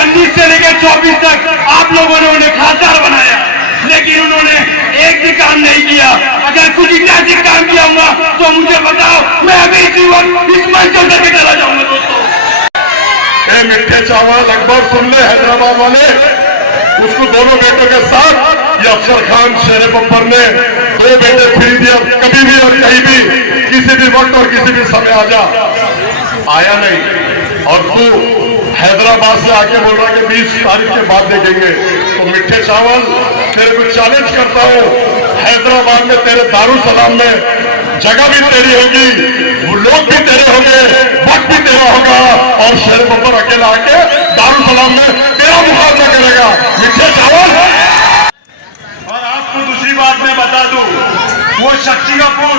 19 से लेकर 24 तक आप लोगों ने उन्हें खासदार बनाया, लेकिन उन्होंने एक भी काम नहीं किया। अगर कुछ ऐतिहासिक काम किया होगा तो मुझे बताओ, मैं अभी इसी वक्त इस मंच पर करके चला जाऊंगा। दोस्तों, मिठे चावल अकबर सुन ले, हैदराबाद वाले, उसको दोनों बेटों के साथ ये अफसर खान शेर बब्बर ने 2 बेटे फ्री दिया, कभी भी और कहीं भी किसी भी वक्त और किसी भी समय आ जा, आया नहीं। और तू हैदराबाद से आके बोल रहा कि 20 तारीख के बाद देखेंगे। तो मिठे चावल, तेरे को चैलेंज करता हूं, हैदराबाद में तेरे दारुसलाम में जगह भी तेरी होगी, वो लोग भी तेरे होंगे, वक्त भी तेरा होगा, और शेर बब्बर अकेला आके दारुसलाम में तेरा मुकाबला करेगा। मिठे चावल। और आपको दूसरी बात मैं बता दूं, वो शक्ति कपूर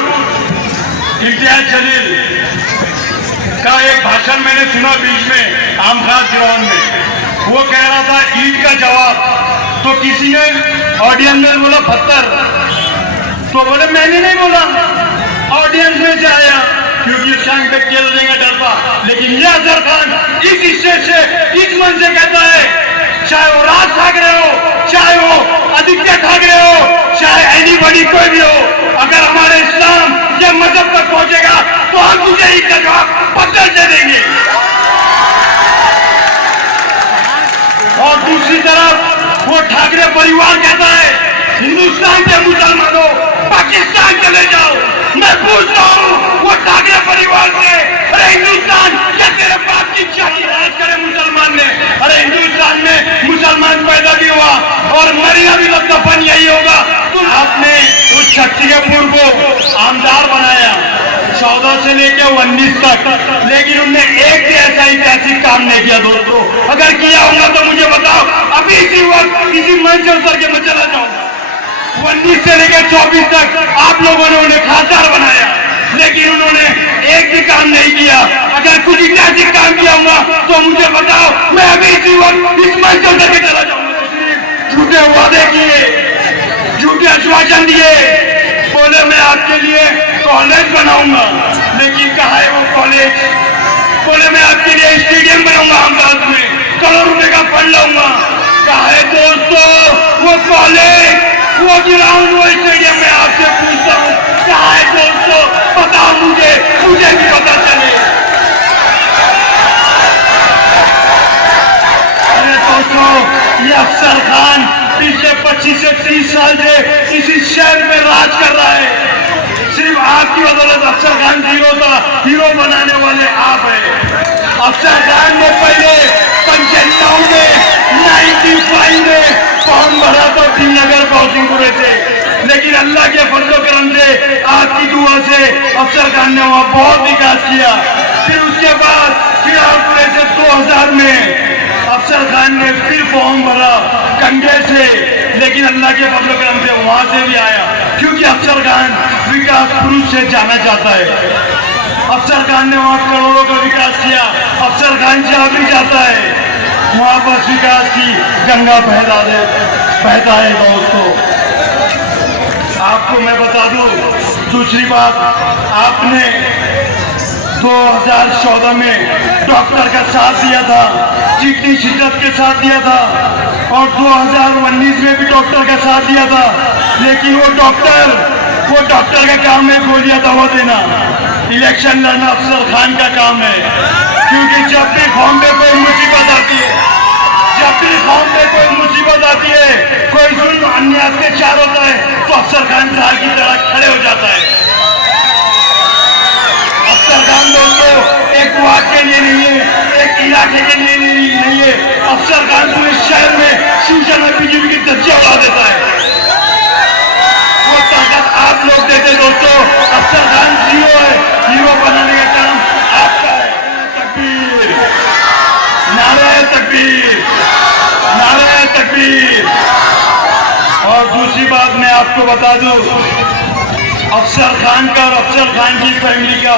इम्तियाज जलील का एक भाषण मैंने सुना बीच में आमखास ग्राउंड में। वो कह रहा था ईद का जवाब, तो किसी ने ऑडियंस में बोला पत्थर, तो बोले मैंने नहीं बोला, ऑडियंस में से आया, क्योंकि शाम पे खेल देंगे डरता। लेकिन ये अजहर खान इस हिस्से से, इस मन से कहता है, चाहे वो राज ठाकरे हो, चाहे वो आदित्य ठाकरे हो, चाहे एनीबॉडी कोई भी हो, अगर हमारे इस्लाम या मजहब तक पहुंचेगा तो हम तुझे ईद का जवाब पत्थर से देंगे। और दूसरी तरफ वो ठाकरे परिवार कहता है, हिंदुस्तान के मुसलमानों पाकिस्तान चले जाओ। मैं पूछ रहा हूँ वो ठाकरे परिवार से, अरे हिंदुस्तान क्या तेरे बाप की इच्छा की राज करे मुसलमान ने? अरे हिंदुस्तान में मुसलमान पैदा भी हुआ और मरना भी तो दफन यही होगा। तुम आपने उस शक्ति कपूर को आमदार बनाया 14 से लेकर 19 तक, लेकिन उनने एक भी ऐसा ऐतिहासिक काम नहीं किया। दोस्तों, अगर किया होगा तो मुझे बताओ, अभी इसी वक्त इसी मंच पर उतर के मैं चला जाऊंगा। 19 से लेकर 24 तक आप लोगों ने उन्हें खासदार बनाया, लेकिन उन्होंने एक भी काम नहीं किया। अगर कुछ ऐतिहासिक काम किया होगा तो मुझे बताओ, मैं अभी इसी वक्त इस मंच पर उतर के चला जाऊंगा। झूठे वादे किए, झूठे आश्वासन दिए, बोले मैं आपके लिए कॉलेज बनाऊंगा, लेकिन कहा है वो कॉलेज? बोले मैं आपके लिए स्टेडियम बनाऊंगा अहमदाबाद में, करोड़ रुपए का फंड लाऊंगा, कहा है दोस्तों वो कॉलेज, वो ग्राउंड, वो स्टेडियम में आपसे पूछता हूँ कहा है दोस्तों? बताओ मुझे भी पता चले। अरे दोस्तों, ये अफसर खान पिछले 25 से 30 साल से इसी शहर में राज कर रहा है। सिर्फ आपकी बदौलत अफसर खान हीरो था, हीरो बनाने वाले आप हैं। अफसर खान ने पहले 95 में 95 में फॉर्म भरा तो नगर पहुंचेंगे थे, लेकिन अल्लाह के फर्जो करम से, आपकी दुआ से अफसर खान ने वहां बहुत विकास किया। फिर उसके बाद फिर से 2000 में अफसर खान ने फिर फॉर्म भरा कंगे से, लेकिन अल्लाह के फर्जो करम से वहां से भी आया, क्योंकि अफसर खान विकास पुरुष से जाना चाहता है। अफसर खान ने वहां करोड़ों का विकास किया। अफसर खान जहां भी जाता है वहां पर विकास की गंगा बहता है। दोस्तों, आपको मैं बता दूं दूसरी बात, आपने 2014 में डॉक्टर का साथ दिया था, जितनी शिद्दत के साथ दिया था, और 2019 में भी डॉक्टर का साथ दिया था, लेकिन वो डॉक्टर का काम है गोलियां दवा देना। इलेक्शन लड़ना अफसर खान का काम है, क्योंकि जब भी फॉर्म में कोई मुसीबत आती है, कोई जुल्म अन्याय अत्याचार होता है, तो अफसर खान साहब की तरह खड़े हो जाता है। अफसर खान दोस्तों एक वार्ड के लिए नहीं है, एक इलाके के लिए नहीं है, अफसर खान पूरे शहर में शिवसेना बीजेपी की धज्जियां उड़ा देता है। वो ताकत आप लोग देते दोस्तों। अफसर खान हीरो है, हीरो बनाने का काम आपका है। तकबीर, नारे तकबीर, नारे तकबीर। और दूसरी बात मैं आपको बता दूं, अफसर खान का और अफसर खान की फैमिली का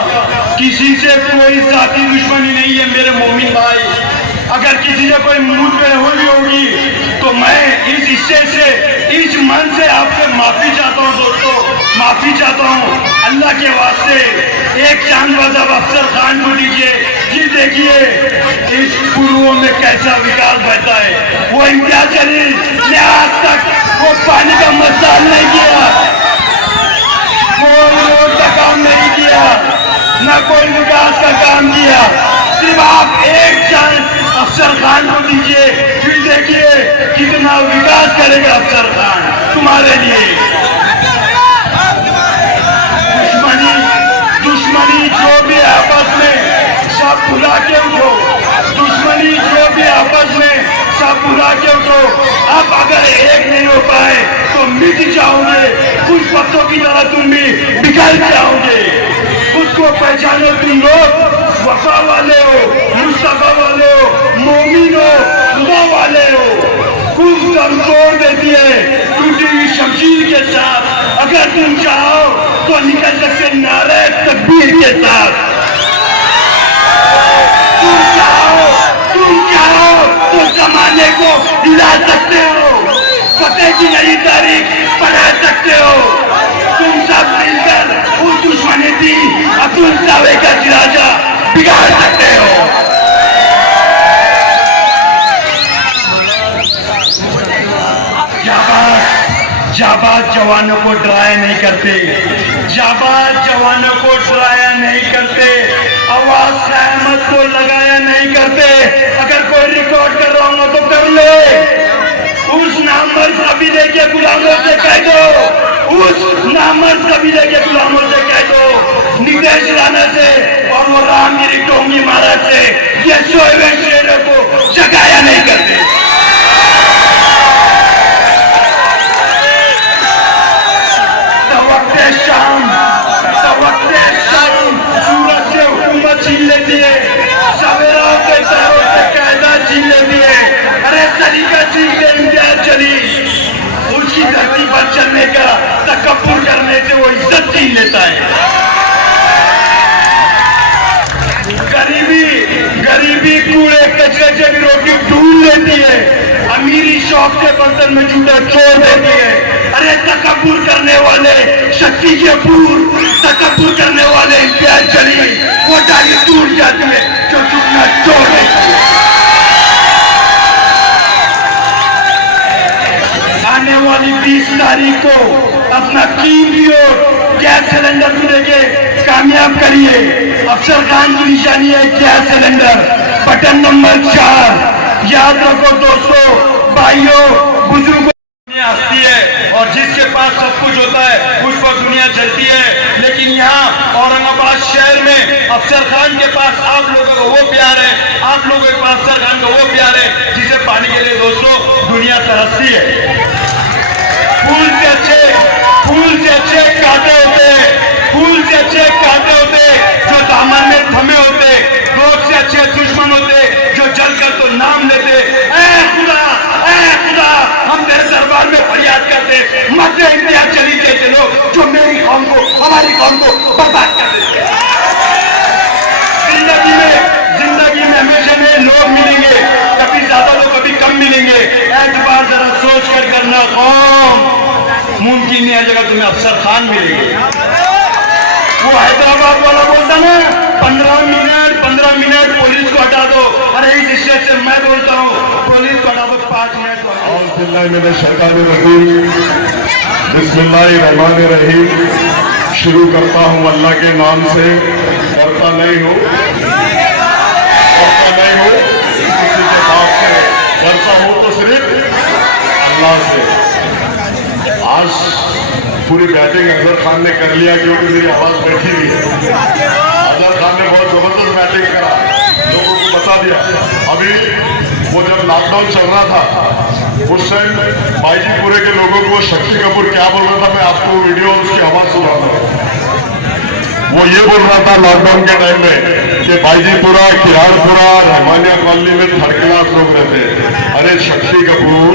किसी से कोई जाति दुश्मनी नहीं है मेरे मोमिन भाई। अगर किसी से कोई मुंह पे हुई होगी तो मैं इस हिस्से से, इस मन से आपसे माफी चाहता हूं दोस्तों, माफी चाहता हूं। अल्लाह के वास्ते एक चांद बाज़ाब अफसर खान को दीजिए। जी देखिए, इस पूर्व में कैसा विकास बहता है। वो इम्तियाज जलील ने आज तक वो पानी का मसला नहीं किया, कोई रोड का काम नहीं किया, न कोई विकास का काम किया। सिर्फ आप एक चांस अफसर खान को दीजिए, फिर देखिए कितना विकास करेगा अफसर खान तुम्हारे लिए। दुश्मनी जो भी आपस में सब भुला के उठो, दुश्मनी जो भी आपस में सब भुला के उठो। अब अगर एक नहीं हो पाए तो मिट जाओगे, कुछ पत्तों की तरह तुम भी बिगड़ जाओगे। उसको पहचानो, तुम लोग वफा वाले हो, मुस्तफा वाले हो, मोमिन हो, खुदा वाले हो। कुछ दम तोड़ देती है टूटी हुई शमशीर के साथ। अगर तुम चाहो तो निकल सकते नारे तकबीर के साथ। तुम चाहो तो जमाने को हिला सकते हो, फतेह की नई तारीख बना सकते हो। तुम सब मिलकर उस दुश्मनी थी अब्दुल सावे का जिराजा बिगाड़ सकते हो। जाबाज जवानों को डराया नहीं करते, जाबाज जवानों को डराया नहीं करते, आवाज सहमत को लगाया नहीं करते। अगर कोई रिकॉर्ड कर रहा हो तो कर ले, उस नामर्द कबीले के गुलामों से कह दो, उस नामर्द कबीले के गुलामों से कह दो नितेश राणा से और वो रामगिरी टोंगी महाराज से ये सोए शेरों को जगाया नहीं करते। सूरज से हुकूमत छीन लेती है, सवेरा के तारों से कायदा छीन लेती है। अरे सलीका छीन ले इम्तियाज जलील, उसकी धरती पर चलने का तकब्बुर करने से वो इज्जत छीन लेता है। गरीबी कूड़े कचरे से भी रोटी ढूंढ लेती है, अमीरी शौक से बर्तन में जूता छोड़ देती है। अरे तकब्बुर करने वाले शक्ति के पूर्व, तकब्बुर करने वाले इम्तियाज जलील वो डाली टूट जाती है जो टूटना छोड़ देती है। आने वाली 20 तारीख को अपना कीमती और गैस सिलेंडर को लेके कामयाब करिए। अफसर खान की निशानी है गैस सिलेंडर, बटन नंबर 4। याद रखो दोस्तों, भाइयों, बुजुर्गों, हंसती है और जिसके पास सब कुछ होता है उस पर दुनिया चलती है। लेकिन यहाँ औरंगाबाद शहर में अफसर खान के पास आप लोगों को वो प्यार है, आप लोगों के पास अफसर खान का वो प्यार है जिसे पाने के लिए दोस्तों दुनिया तरसती है। फूल से अच्छे कांटे होते हैं, फूल से अच्छे कांटे होते जो दामन में थमे होते, दोस्त से अच्छे दुश्मन होते जो जलकर तो नाम लेते। ऐ खुदा हम तेरे दरबार में फरियाद करते, मत इम्तियाज जलील जैसे लोग जो मेरी कौम को, हमारी कौम को बर्बाद कर देते। जिंदगी में हमेशा में लोग मिलेंगे, कभी ज्यादा तो कभी कम मिलेंगे। एतबार जरा सोच कर करना, कौन मुमकिन नहीं है जगह तुम्हें अफसर खान मिलेंगे। वो हैदराबाद वाला बोलता ना 15 मिनट पुलिस को हटा दो। अरे इस स्टेज से मैं बोलता हूँ पुलिस को हटा दो 5 मिनट। बिस्मिल्लाहिर्रहमानिर्रहीम। शुरू करता हूँ अल्लाह के नाम से। डरता नहीं हूँ किसी के बाप से, डरता हूँ तो सिर्फ अल्लाह से। आज पूरी बैटिंग अजहर खान ने कर लिया क्योंकि मेरी आवाज बैठी हुई है। अजहर खान ने बहुत जबरदस्त बैटिंग करा, लोगों को बता दिया। अभी वो जब लॉकडाउन चल रहा था उस टाइम बाईजीपुरे के लोगों को शक्ति कपूर क्या बोल रहा था, मैं आपको वीडियो और उसकी आवाज सुना दूं। वो ये बोल रहा था लॉकडाउन के टाइम में कि बाईजीपुरा, किरारपुरा, रहमानिया कॉलोनी में थर्ड क्लास लोग रहते हैं। अरे शक्ति कपूर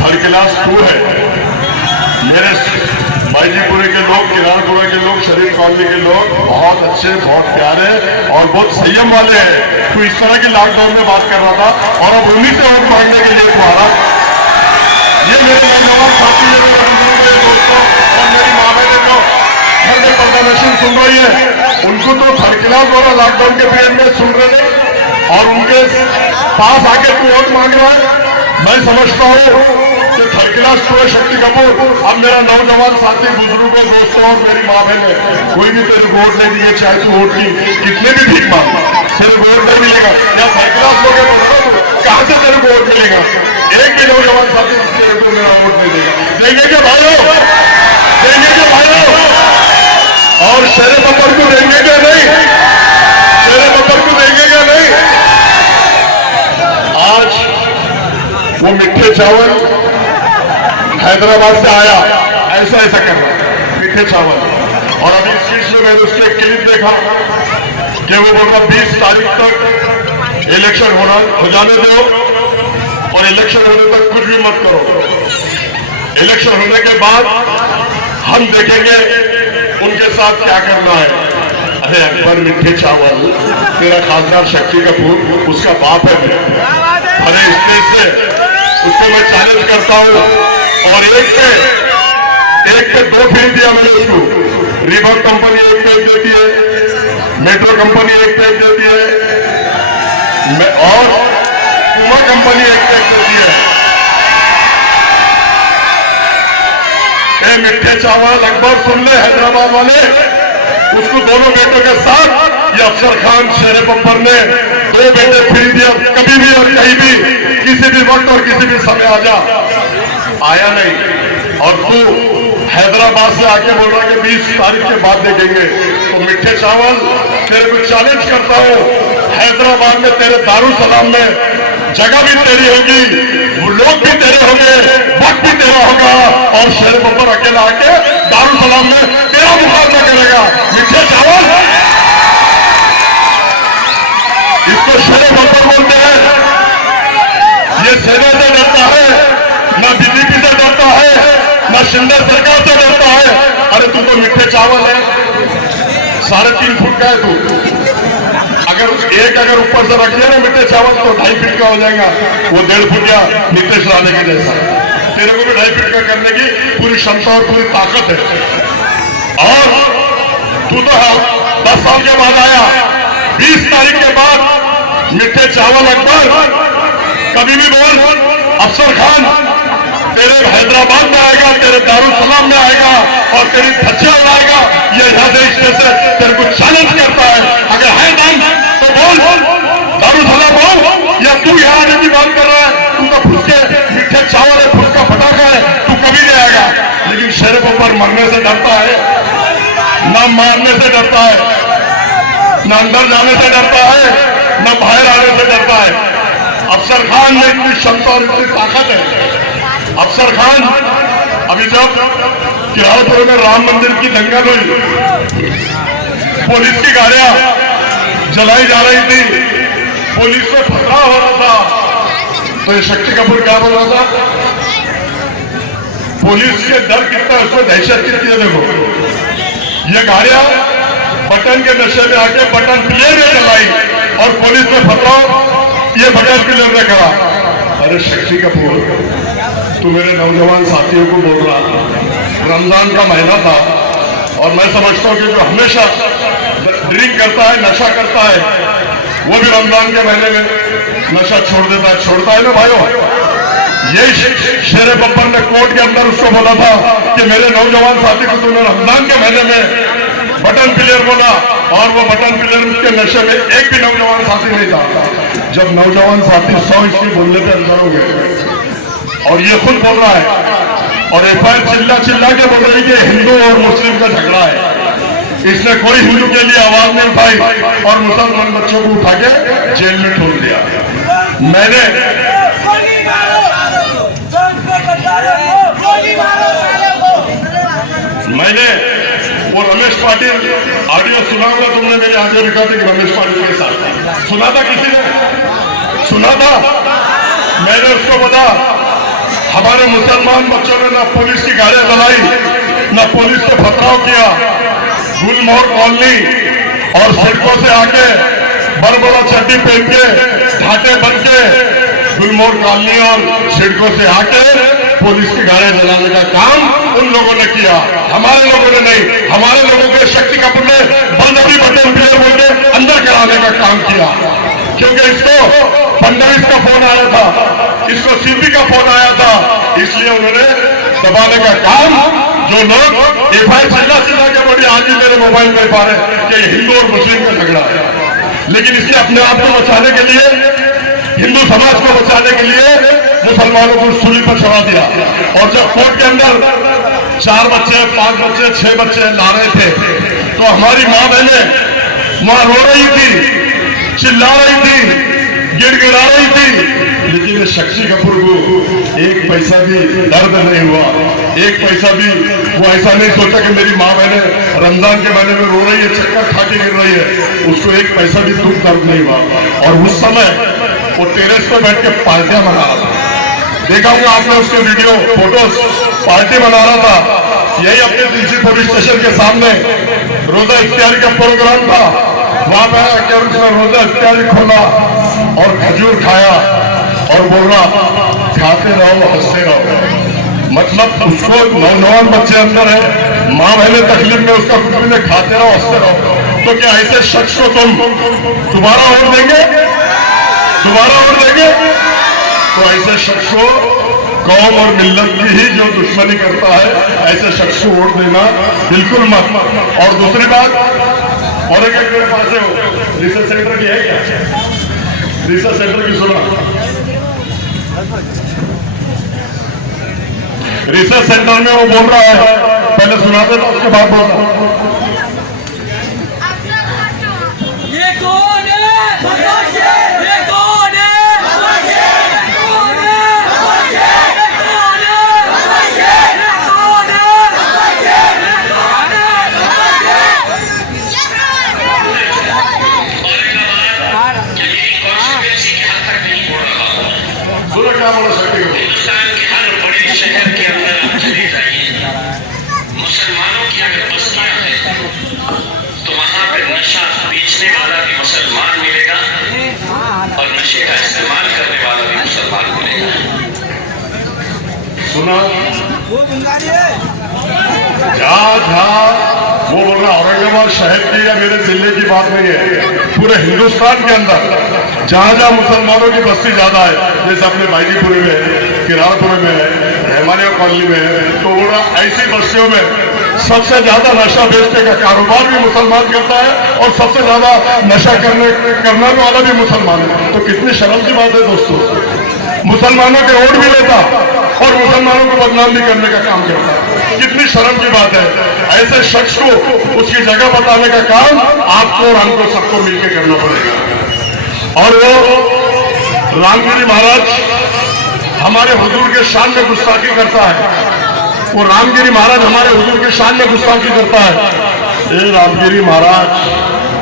थर्ड क्लास तू है। मेरे बाईजीपुरे के लोग, किरारपुरा के लोग, शरीफ कॉलोनी के लोग बहुत अच्छे, बहुत प्यारे और बहुत संयम वाले हैं। तो इस तरह की लॉकडाउन में बात कर रहा था और अब उन्हीं से वोट मांगने के लिए तुम्हारा ये मेरे नौजवान साथी दोस्तों और मेरी माँ बहने जो घर में प्रदर्शन सुन रही है, उनको तो थर्ड क्लास वाला लॉकडाउन के पीरियड में सुन रहे हैं और उनके पास आके तू वोट मांग रहा है। मैं समझता हूँ कि थर्ड क्लास तू है शक्ति कपूर। अब मेरा नौजवान साथी, बुजुर्गों, दोस्तों और मेरी माँ बहन है, कोई भी तेरे को वोट नहीं दिए, चाहे तू वोट की कितने भी भीख मांग, तेरे को वोट नहीं मिलेगा। या थर्ड क्लास लोग कहां से तेरे को वोट मिलेगा? एक भी नौजवान साथी तेरे को मेरा वोट नहीं देगा। देंगे क्या भाइयों? देंगे क्या भाइयों? और शेरे बब्बर को देंगे क्या नहीं? शेरे बब्बर को देंगे क्या नहीं? आज वो मिठे चावल हैदराबाद से आया, ऐसा ऐसा कर रहा है मिठे चावल। और अभी स्पीच में मैंने उसके क्लिप देखा कि वो बोल रहा 20 तारीख तक इलेक्शन हो जाने दो और इलेक्शन होने तक कुछ भी मत करो। इलेक्शन होने के बाद हम देखेंगे उनके साथ क्या करना है। अरे अकबर मिठे चावल, तेरा खासदार शक्ति कपूर उसका बाप है। अरे स्टेज से उसको मैं चैलेंज करता हूं। और एक पे 2 फ्री दिया मैंने उसको। रिबॉक कंपनी 1 पेज देती है, मेट्रो कंपनी 1 पेज देती है, और पुमा कंपनी 1 पेज देती है। मिठे चावल अकबर सुन ले हैदराबाद वाले, उसको दोनों बेटों के साथ ये अफसर खान शेरे बब्बर ने 2 बेटे फ्री दिया। कभी भी और कहीं भी किसी भी वक्त और किसी भी समय आ जा, आया नहीं। और तू हैदराबाद से आके बोल रहा है कि 20 तारीख के बाद देखेंगे। तो मिठे चावल तेरे को चैलेंज करता हूं, हैदराबाद में तेरे दारुसलाम में जगह भी तेरी होगी, वो लोग भी तेरे होंगे, वक्त भी तेरा होगा। और शेर बब्बर अकेला आके दारुसलाम में तेरा मुकाबला करेगा। मिठे चावल, इसको शेर बब्बर बोलते हैं। ये सेना से डरता है, ना बीजेपी से डरता है, ना शिंदे सरकार से डरता है। अरे तू तो मिठे चावल है, 3.5 फुट का है तू। अगर ऊपर से रख दिया ना मिठे चावल तो 2.5 फीट का हो जाएगा। वो 1.5 फुट का नीतीश राणे के जैसा। तेरे को भी 2.5 फीट का करने की पूरी क्षमता और पूरी ताकत है। और तू तो 10 साल के बाद आया, 20 तारीख के बाद मिठे चावल अकबर कभी भी बोल, अफसर खान तेरे हैदराबाद में आएगा, तेरे दारुसलाम में आएगा और तेरी धज्जियां उड़ाएगा। ये यहां से स्टेज से तेरे को चैलेंज करता है। अगर है दम तो बोल, दारुसलाम बोल, या तू यहां आने की बात कर रहा है? तू तो फुसके मिठे चावल है, फुसका फटाखा है, तू कभी नहीं आएगा। लेकिन शेर बब्बर मरने से डरता है, ना मारने से डरता है, ना अंदर जाने से डरता है, ना बाहर आने से डरता है। अफसर खान में इतनी क्षमता और इतनी ताकत है। अफसर खान अभी जब किरावतपुर में राम मंदिर की दंगल हुई, पुलिस की गाड़ियां जलाई जा रही थी, पुलिस को खतरा हो रहा था, तो ये शक्ति कपूर क्या बोल रहा था? पुलिस के डर कितना है, उसमें दहशत कितनी है। देखो ये गाड़ियां बटन के नशे में आके बटन प्लेयर में जलाई और पुलिस में खतरा ये बटन प्लेयर ने करा। अरे शक्ति कपूर, तू मेरे नौजवान साथियों को बोल रहा था, रमजान का महीना था और मैं समझता हूं कि जो हमेशा ड्रिंक करता है, नशा करता है, वो भी रमजान के महीने में नशा छोड़ देता है। छोड़ता है ना भाइयों? यही शेर बब्बर ने कोर्ट के अंदर उसको बोला था कि मेरे नौजवान साथी को तूने रमजान के महीने में बटन प्लेयर बोला, और वो बटन प्लेयर के नशे में एक भी नौजवान साथी नहीं था। जब नौजवान साथी 100 इसकी बोलने पर अंदर हो गए, और ये खुद बोल रहा है और एफआईआर चिल्ला के बोल रही है कि हिंदू और मुस्लिम का झगड़ा है। इसने कोई हिंदू के लिए आवाज नहीं उठाई और मुसलमान बच्चों को उठा के जेल में ठोक दिया। मैंने वो रमेश पाटिल ऑडियो सुनाऊंगा, तुमने मेरे ऑडियो लिखा था कि रमेश पाटिल के साथ सुना था, किसी ने सुना था? मैंने उसको बता, हमारे मुसलमान बच्चों ने ना पुलिस की गाड़ियां जलाई, ना पुलिस को पथराव किया। गुलमोहर कॉलोनी और सड़कों से आके बड़बड़ा चड्डी पहन के, घाटे बन के गुलमोहर कॉलोनी और सड़कों से आके पुलिस की गाड़ियां जलाने का काम उन लोगों ने किया, हमारे लोगों ने नहीं। हमारे लोगों के शक्ति कपूर ने बलजबरी बटन प्लेयर बोल के अंदर कराने का काम किया। क्योंकि इसको फडणवीस का फोन आया था, इसको सीपी का फोन आया था, इसलिए उन्होंने दबाने का काम। जो लोग एफआईआर चिल्ला के बड़ी आज भी मेरे मोबाइल में पा रहे कि ये हिंदू और मुस्लिम का झगड़ा है, लेकिन इसने अपने आप को बचाने के लिए, हिंदू समाज को बचाने के लिए मुसलमानों को सूली पर चढ़ा दिया। और जब कोर्ट के अंदर 4 बच्चे, 5 बच्चे, 6 बच्चे ला रहे थे, तो हमारी माँ बहनें वहां रो रही थी, चिल्ला रही थी, गिड़गिड़ा रही थी, लेकिन ये शक्ति कपूर को एक पैसा भी दर्द नहीं हुआ, एक पैसा भी वो ऐसा नहीं सोचा कि मेरी माँ बहने रमजान के महीने में रो रही है, चक्कर खा के गिर रही है, उसको एक पैसा भी दुख दर्द नहीं हुआ। और उस समय वो टेरेस पे बैठ के पार्टियां मना रहा था, देखा होगा आपने उसके वीडियो फोटोज, पार्टी मना रहा था। यही अपने दिल्ली पुलिस स्टेशन के सामने रोजा इफ्तारी का प्रोग्राम था, वहां पे आकर उसने रोजा इफ्तारी खोला और खजूर खाया और बोला खाते रहो हंसते रहो। मतलब उसको नौजवान बच्चे अंदर है, माँ बहने तकलीफ में, उसका कुछ भी खाते रहो हंसते रहो। तो क्या ऐसे शख्स को तुम दोबारा वोट देंगे? दोबारा वोट देंगे? तो ऐसे शख्स को, कौम और मिल्लत की ही जो दुश्मनी करता है, ऐसे शख्स को वोट देना बिल्कुल मत। और दूसरी बात, और एक मेरे पास है, रिसर्च सेंटर की है क्या? रिसर्च सेंटर की सुना? रिसर्च सेंटर में वो बोल रहा है, पहले सुना देता उसके बाद बोल रहा है। ये कौन है? ये कौन है? क्या बोला सकते हो? हिंदुस्तान के हर बड़े शहर के अंदर आप चले जाइए, मुसलमानों की अगर बस्तियां हैं तो वहां पर नशा बेचने वाला भी मुसलमान मिलेगा और नशे का इस्तेमाल करने वाला भी मुसलमान मिलेगा। सुना? जहाँ वो बोल रहा औरंगाबाद शहर की या मेरे जिले की बात नहीं है, पूरे हिंदुस्तान के अंदर जहाँ जहाँ मुसलमानों की बस्ती ज्यादा है, जैसे अपने भाईजीपुरी में है, किरारपुरी में है, रहमानिया कॉलोनी में है, तो वो ऐसी बस्तियों में सबसे ज्यादा नशा बेचने का कारोबार भी मुसलमान करता है और सबसे ज्यादा नशा करने वाला भी मुसलमान है। तो कितनी शर्म की बात है दोस्तों, मुसलमानों के वोट भी लेता और मुसलमानों को बदनाम भी करने का काम करता है। कितनी शर्म की बात है। ऐसे शख्स को उसकी जगह बताने का काम आपको और हमको सबको मिलकर करना पड़ेगा। और वो रामगिरी महाराज हमारे हुजूर के शान में गुस्ताखी करता है, वो रामगिरी महाराज हमारे हुजूर के शान में गुस्ताखी करता है। ए रामगिरी महाराज,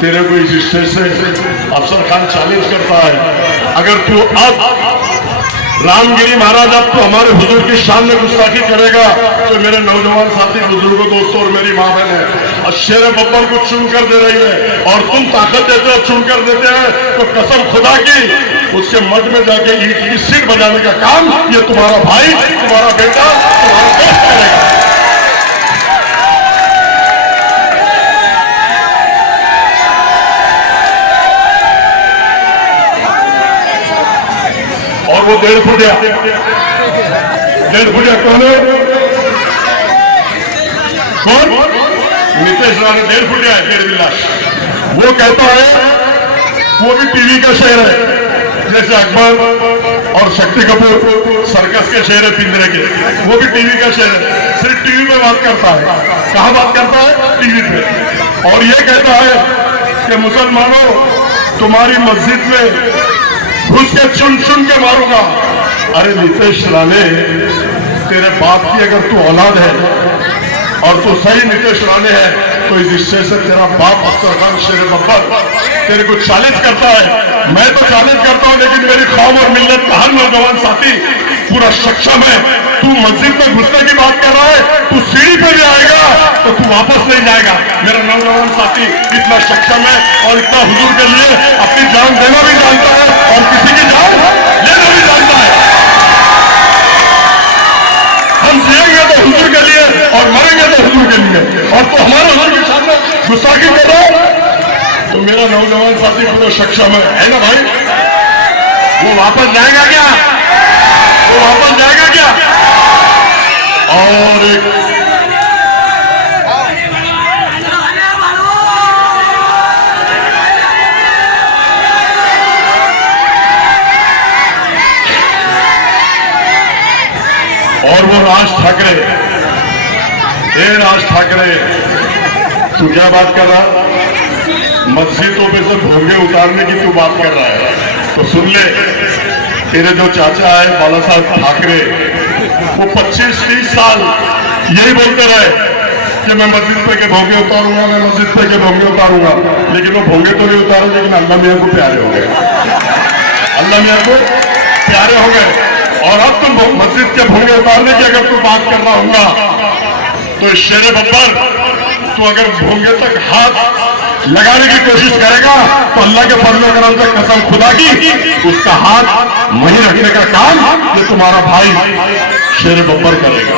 तेरे को इस स्टेज से अफसर खान चैलेंज करता है, अगर तू अब रामगिरी महाराज अब तो हमारे हुजूर की शान में गुस्ताखी करेगा तो मेरे नौजवान साथी बुजुर्गों दोस्तों और मेरी माँ बहन है शेर बब्बर को चुन कर दे रही है और तुम ताकत देते हो, चुन कर देते हैं, तो कसम खुदा की उसके मठ में जाके ईट की सीट बजाने का काम ये तुम्हारा भाई, तुम्हारा बेटा, तुम्हारा दोस्त करेगा। और वो 1.5 फुटिया कौन है? कौन? नीतीश राणे 1.5 फुटिया है, 1.5 गिलास। वो कहता है वो भी टीवी का शेर है, जैसे अकबर और शक्ति कपूर सर्कस के शेर है, पिंजरे के, वो भी टीवी का शेर है, सिर्फ टीवी में बात करता है। कहाँ बात करता है? टीवी पे। और ये कहता है कि मुसलमानों तुम्हारी मस्जिद में घुस के चुन चुन के मारूंगा। अरे नीतीश राणे, तेरे बाप की अगर तू औलाद है और तू सही नीतीश राणे है तो इस हिस्से से तेरा बाप अफसर खान शेर बब्बर तेरे को चैलेंज करता है। मैं तो चैलेंज करता हूं, लेकिन मेरी कौम और मिल्लत का हर नौजवान साथी पूरा सक्षम है। तू मस्जिद में घुसने की बात कर रहा है, तू सीढ़ी पे भी आएगा तो तू वापस नहीं जाएगा। मेरा नौजवान साथी इतना सक्षम है और इतना हुजूर के लिए अपनी जान देना भी जानता है और किसी की जान लेना भी जानता है। हम जिएंगे तो हुजूर के लिए और मरेंगे तो हुजूर के लिए, और तो हमारे हुजूर के सामने गुस्ताखी कर रहा है। तो मेरा नौजवान साथी पूरा सक्षम है ना भाई? वो वापस जाएगा क्या? वो वापस जाएगा क्या? और एक और वो राज ठाकरे, राज ठाकरे, तू क्या बात कर रहा? मस्जिदों पे से भोंगे उतारने की तू बात कर रहा है? तो सुन ले, तेरे जो चाचा है बाला साहब ठाकरे, वो 25-30 साल यही बोलते रहे कि मैं मस्जिद पे के भोंगे उतारूंगा, मैं मस्जिद पे के भोंगे उतारूंगा, लेकिन वो भोंगे तो नहीं उतारे, लेकिन अल्लाह मियां को प्यारे हो गए, अल्लाह मियां को प्यारे हो गए। और अब तुम मस्जिद के भोंगे उतारने की अगर तू बात कर रहा होगा तो शेरे बब्बर, तू अगर भोंगे तक हाथ लगाने की कोशिश करेगा तो अल्लाह के फजल करम से कसम खुदा की उसका हाथ वहीं रखने का काम ये तुम्हारा भाई शेरे बब्बर करेगा।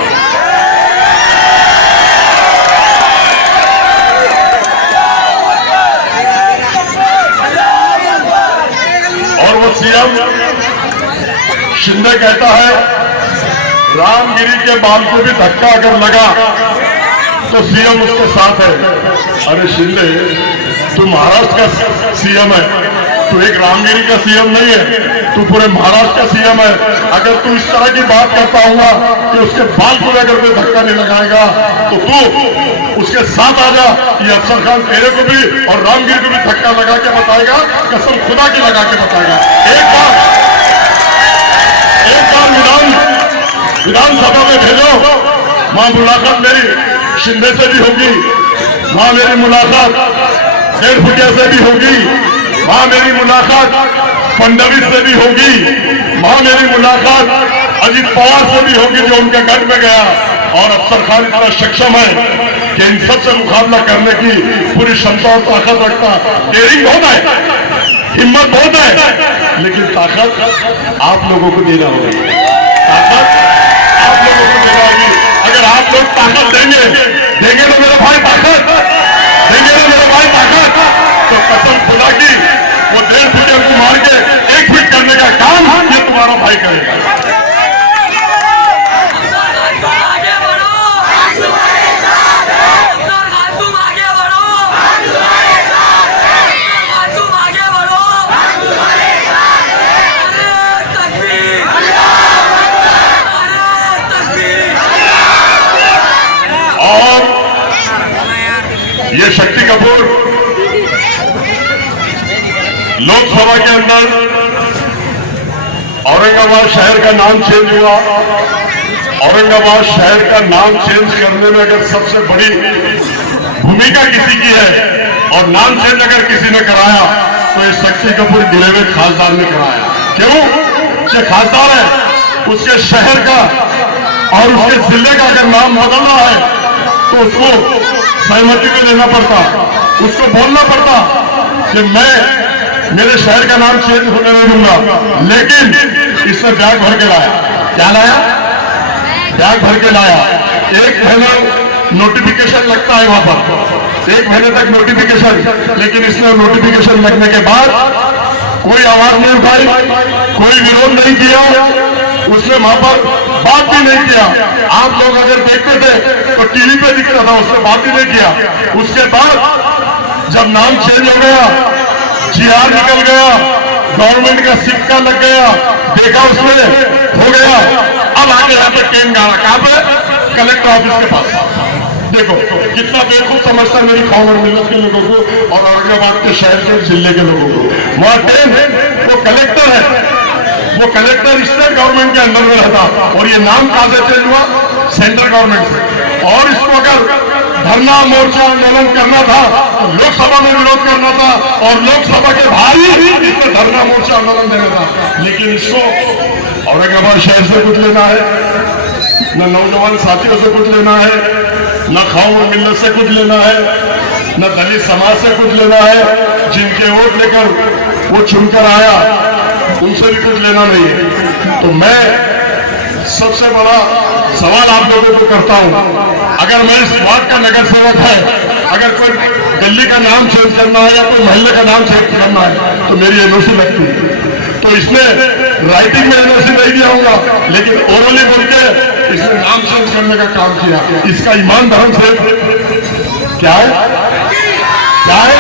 और वो सीएम शिंदे कहता है रामगिरी के बाल को भी धक्का अगर लगा तो सीएम उसके साथ है। अरे शिंदे, तू महाराष्ट्र का सीएम है, तू एक रामगिरी का सीएम नहीं है, तू पूरे महाराष्ट्र का सीएम है। अगर तू इस तरह की बात करता होगा कि उसके बाल को लेकर कोई धक्का नहीं लगाएगा तो तू उसके साथ आ जा। ये अफसर खान तेरे को भी और रामगिरी को भी धक्का लगा के बताएगा, कसम खुदा की लगा के बताएगा। एक बार विधानसभा में भेजो, वहां मुलाकात मेरी शिंदे से भी होगी, वहां मेरी मुलाकात 1.5 फुटिया से भी होगी, वहां मेरी मुलाकात फडणवीस से भी होगी, वहां मेरी मुलाकात अजित पवार से भी होगी जो उनके गढ़ में गया। और अफसर खान इतना सक्षम है कि इन सबसे मुकाबला करने की पूरी क्षमता और ताकत रखता। डेयरिंग बहुत है, हिम्मत बहुत है, लेकिन ताकत आप लोगों को देना होगी, ताकत आप लोगों को देना होगी। अगर आप लोग ताकत देंगे तो मेरे भाई ताकत देंगे, तो मेरे भाई ताकत, तो कसम खुदा की वो 1.5 फुटिया को मार के 1 फीट करने का काम ये तुम्हारा भाई करेगा। ये शक्ति कपूर लोकसभा के अंदर औरंगाबाद शहर का नाम चेंज हुआ। औरंगाबाद शहर का नाम चेंज करने में अगर सबसे बड़ी भूमिका किसी की है और नाम चेंज अगर किसी ने कराया तो ये शक्ति कपूर जिले में खासदार ने कराया। क्यों? ये खासदार है, उसके शहर का और उसके जिले का अगर नाम बदलना है तो उसको सहमति को देना पड़ता, उसको बोलना पड़ता कि मैं मेरे शहर का नाम चेंज होने नहीं दूंगा। लेकिन इसने बैग भर के लाया। क्या लाया? बैग भर के लाया। 1 महीना नोटिफिकेशन लगता है वहां पर, 1 महीने तक नोटिफिकेशन, लेकिन इसने नोटिफिकेशन लगने के बाद कोई आवाज नहीं उठाई, कोई विरोध नहीं किया, उसने वहां पर बात भी नहीं किया। आप लोग अगर देखते थे तो टीवी पे दिख रहा था, उसने बात भी नहीं किया। उसके बाद जब नाम चेंज हो गया, GR निकल गया, गवर्नमेंट का सिक्का लग गया, देखा उसमें हो गया। अब आगे यहाँ पे ट्रेन गाड़ा कहां पे? कलेक्टर ऑफिस के पास। देखो कितना बेवकूफ समझता है मेरी कौम और मिल्लत के लोगों को और औरंगाबाद के शहर के जिले के लोगों को। वहां ट्रेन वो कलेक्टर है, वो कलेक्टर स्टेट गवर्नमेंट के अंडर में रहता और ये नाम कहां से चेंज हुआ? सेंट्रल गवर्नमेंट से। और इसको अगर धरना मोर्चा आंदोलन करना था तो लोकसभा में विरोध करना था और लोकसभा के बाहर ही इसको धरना मोर्चा आंदोलन देना था। लेकिन इसको औरंगाबाद शहर से कुछ लेना है, न नौजवान साथियों से कुछ लेना है, न कौम और मिल्लत से कुछ लेना है, न दलित समाज से कुछ लेना है। जिनके वोट लेकर वो चुनकर आया उनसे भी कुछ लेना नहीं है। तो मैं सबसे बड़ा सवाल आप लोगों को करता हूं, अगर मैं इस वार्ड का नगर सेवक है, अगर कोई गली का नाम चेंज करना है या कोई मोहल्ले का नाम चेंज करना है तो मेरी एनओसी लगती है। तो इसने राइटिंग में एनओसी नहीं दिया होगा, लेकिन ओरली बोल के इसने नाम चेंज करने का काम किया। इसका ईमान धर्म से क्या है? क्या है?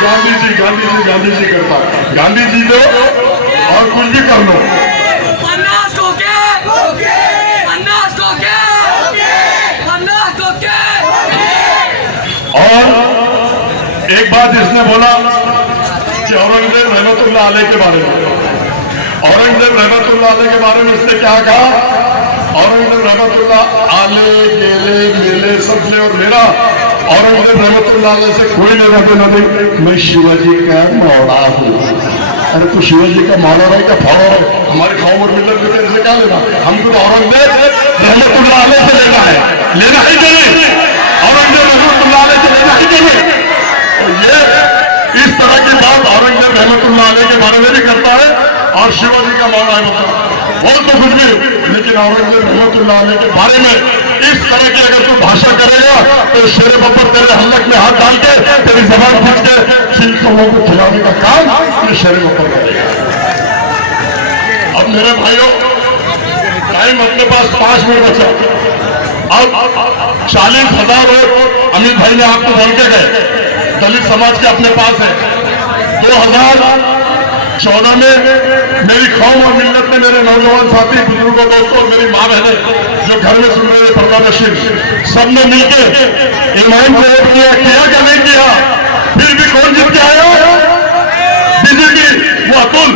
गांधी जी करता। गांधी जी दो और कुछ भी कर लो। और एक बात इसने बोला कि औरंगजेब रहमतुल्लाह अलैह के बारे में, औरंगजेब रहमतुल्लाह अलैह के बारे में इसने क्या कहा? औरंगजेब रहमतुल्लाह आले गेले मिले सबसे और मेरा औरंगजेब रहमतुल्लाह अलैह से कोई लेना देना नहीं। मैं शिवाजी का मौला हूँ। अरे तो शिवाजी का मौला रहा क्या फौला रहा? हमारे कौम और मिलत में तेरे से क्या लेना? हमको तो औरंगजेब रहमतुल्लाह अलैह से लेना है, लेना ही चाहिए। औरंगजेब रहमतुल्लाह अलैह से लेना ही चाहिए। तो ये इस तरह की बात औरंगजेब रहमतुल्लाह अलैह के बारे में भी करता है और शिवाजी का मौला है मतलब बहुत तो कुछ भी, लेकिन औरंगजेब रहमतुल्लाह अलैह के बारे में इस तरह की अगर तू भाषा करेगा तो शेर बब्बर तेरे हल्लक में हाथ डाल के तेरी जबान खींच के शिल्कों को खिलाने का काम ये शेर बब्बर करेगा। अब मेरे भाइयों टाइम अपने पास 5 मिनट बचा। अब 40,000 वोट अमित भाई ने आपको बोल के गए, दलित समाज के अपने पास है। 2014 में मेरी कौम और मिल्लत में मेरे नौजवान साथी, बुजुर्गों, दोस्तों, मेरी माँ बहने जो घर में सुन रहे पर्दा नशीन, सबने मिलकर ईमान को वोट किया क्या नहीं किया? फिर भी कौन जीत के आया? बीजेपी। वो अतुल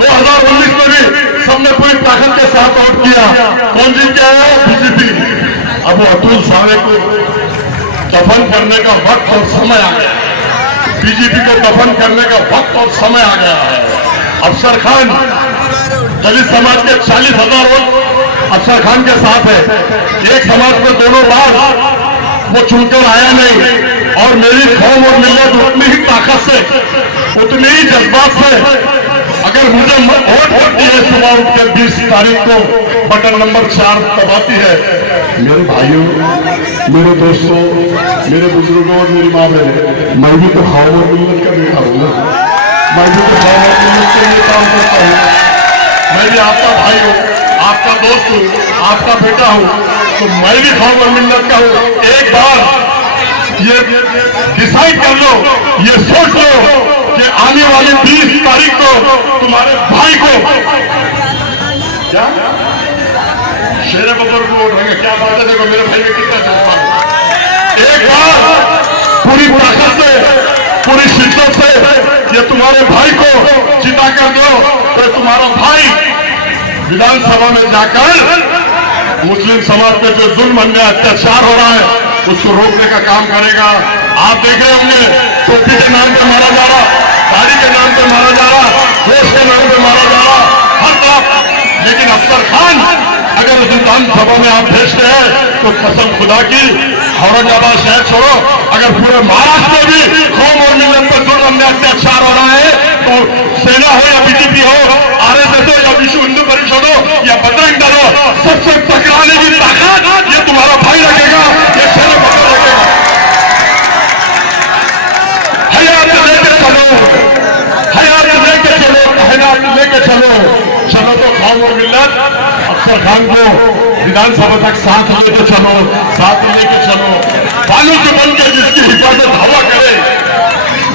2019 में भी सबने पूरी ताकत के साथ वोट किया। कौन जीत के आया? बीजेपी। अब वो अतुल सारे को दफन करने का वक्त और समय आ गया। बीजेपी को दफन करने का वक्त और समय आ गया है। अफसर खान दलित समाज के 40,000 वोट अफसर खान के साथ है। एक समाज में दोनों बार वो चुनकर आया नहीं। और मेरी कौम और मिल्लत उतनी ही ताकत से, उतनी ही जज्बात से अगर मुझे वोट दिए सुबह उठ के 20 तारीख को बटन नंबर 4 दबाती है। मेरे भाइयों, मेरे दोस्तों, मेरे बुजुर्गों और मेरी माँ बहन, मैं भी तो कौम और मिल्लत का बेटा हूँ ना। मैं भी तो कौम और मिल्लत के लिए काम करता हूँ। मैं भी आपका भाई हूँ, आपका दोस्त हूँ, आपका बेटा हूँ, तो मैं भी कौम और मिल्लत का हूँ। एक बार ये डिसाइड कर लो, ये सोच लो कि आने वाली 20 तारीख को तुम्हारे भाई को क्या शेर बब्बर को वोट देंगे। क्या बात है? देखो मेरे भाई में कितना जज्बा है। एक बार पूरी ताकत से, पूरी शिद्दत से ये तुम्हारे भाई को जिता कर दो, तो तुम्हारा भाई विधानसभा में जाकर मुस्लिम समाज पे जो जुल्म अन्याय अत्याचार हो रहा है उसको रोकने का काम करेगा। आप देख रहे होंगे टोपी के नाम पे मारा जा रहा, दाढ़ी के नाम पे मारा जा रहा, देश के नाम पे मारा जा रहा, हर तरफ। लेकिन अफसर खान अगर उस विधानसभा में आप भेजते हैं तो कसम खुदा की औरंगाबाद शहर छोड़ो, अगर पूरे महाराष्ट्र में भी कौम और मिल्लत पर जुल्म में अत्याचार हो रहा है तो सेना हो या बीजेपी हो, आरएसएस हो या विश्व हिंदू परिषद हो या बजरंग दल हो, सबसे टकराने की ताकत ये तुम्हारा भाई रखेगा, ये शेर बब्बर रखेगा। हयात लेके चलो, हयात लेके चलो, हयात लेके चलो। चलो तो कौम और मिल्लत अफसर खान को विधानसभा तक साथ लेके चलो, साथ लेके चलो। फानूस बन के जिसकी हिफाजत हवा करे,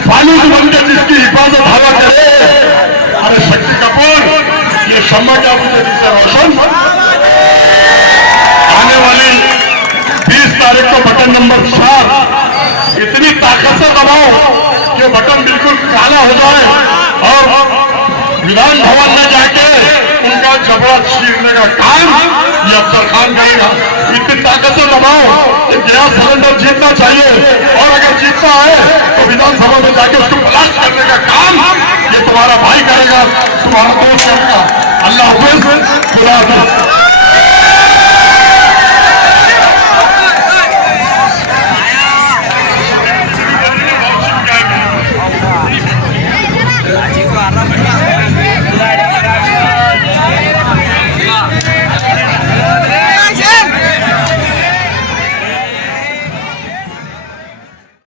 फानूस बन के जिसकी हिफाजत हवा करे। अरे शक्ति कपूर, ये शम्मा क्या मुझे दिखता रोशन? आने वाली 20 तारीख को बटन नंबर 4 इतनी ताकत से दबाओ कि बटन बिल्कुल काला हो जाए और विधान भवन में जाके उनका जबड़ा छीनने का काम ये अफसर खान करेगा। इतनी ताकत से दबाओ कि गैस सिलेंडर जीतना चाहिए, और अगर जीतना है तो विधानसभा में जाके उसको ब्लास्ट करने का काम ये तुम्हारा भाई करेगा, तुम्हारा दोस्त करेगा। अल्लाह हाफिज, खुदा हाफिज।